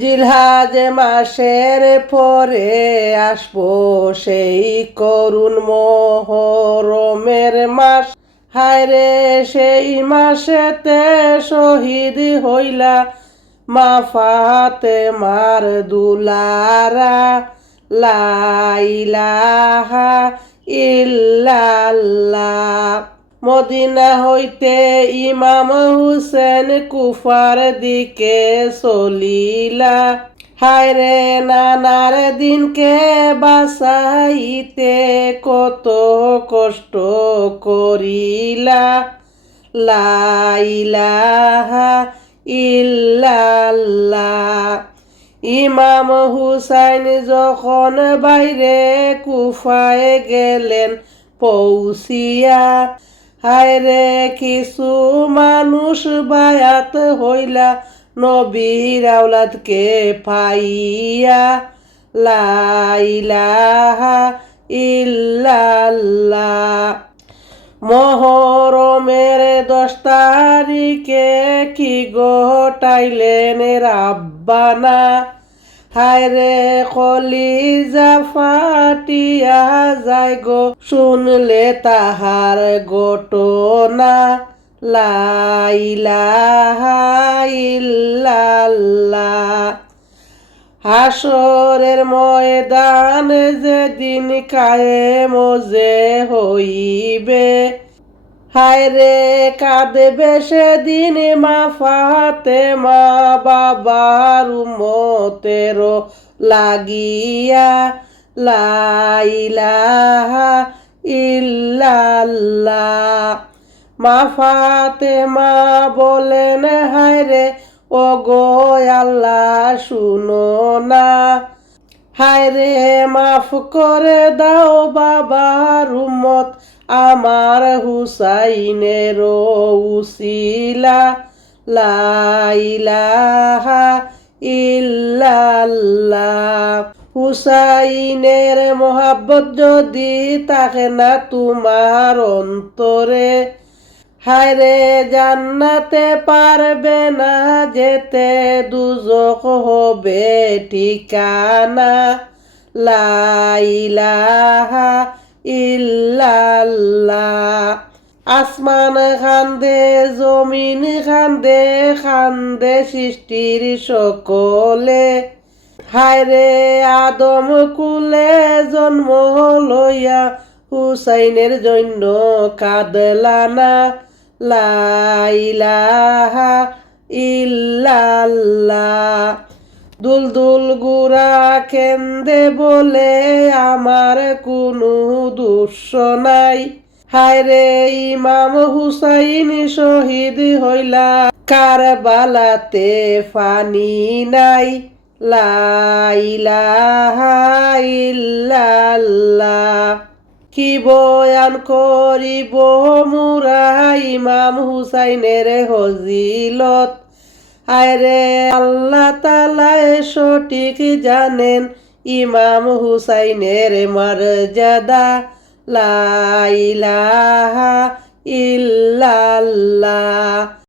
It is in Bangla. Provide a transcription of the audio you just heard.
জিলহাজ মাসের পরে আসবো সেই করুণ মুহররমের মাস। হায়রে সেই মাসেতে শহীদ হইলা মা ফাতেমার দুলারা। লা ইলাহা ইল্লাল্লাহ। মদিনা হইতে ইমাম হুসেন কুফার দিকে চলিলা। হায়রে নানার দিনকে বাঁচাইতে কত কষ্ট করিলা। লা ইলাহা ইল্লাল্লাহ। ইমাম হুসাইন যখন বাইরে কুফায় গেলেন পৌঁছিয়া। হায়রে কিছু মানুষ বায়াত হইলা নবীর আওলাদকে পাইয়া। লা ইলাহা ইল্লাল্লাহ। মুহররমের 10 তারিখে কি ঘটাইলেন রাব্বানা। হায়রে কলিজা ফাটিয়া যায় গো শুনলে তাহার ঘটনা। লা ইলাহা ইল্লাল্লাহ। হাসরের ময়দান যেদিন কায়েম যে হইবে। হায়রে কাঁদবে সেদিন মা ফাতেমা বাবার উম্মতের লাগিয়া। লা ইলাহা ইল্লাল্লাহ। মা ফাতেমা বলেন হায়রে ওগো আল্লাহ শুনো না। হায়রে মাফ করে দাও বাবার উম্মত আমার হুসাইনের উসিলা। লা ইলাহা ইল্লাল্লাহ। হুসাইনের মোহাব্বত যদি থাকে না তোমার অন্তরে। হায়রে জান্নাতে পারবে না যেতে দুজক হবে ঠিকানা। লা ইলাহা ইল্লাল্লাহ। আসমান কান্দে জমিন কান্দে কান্দে সৃষ্টির সকলে। হায়রে আদম কুলে জন্ম লইয়া হুসাইনের জন্য কাঁদলা না। লা ইলাহা ইল্লাল্লাহ। দুলদুল গুরা কেন্দে বলে আমার কোনো দোষ নাই। হায়রে ইমাম হুসাইন শহীদ হইলা কারবালাতে ফানি নাই। লা ইলাহা ইল্লাল্লাহ। কি বয়ান করিব মুরা ইমাম হুসাইনের হজিলত। হায়রে আল্লাহ তাআলাই সঠিক জানেন ইমাম হুসাইনের মর্যাদা। লা ইলাহা ইল্লাল্লাহ।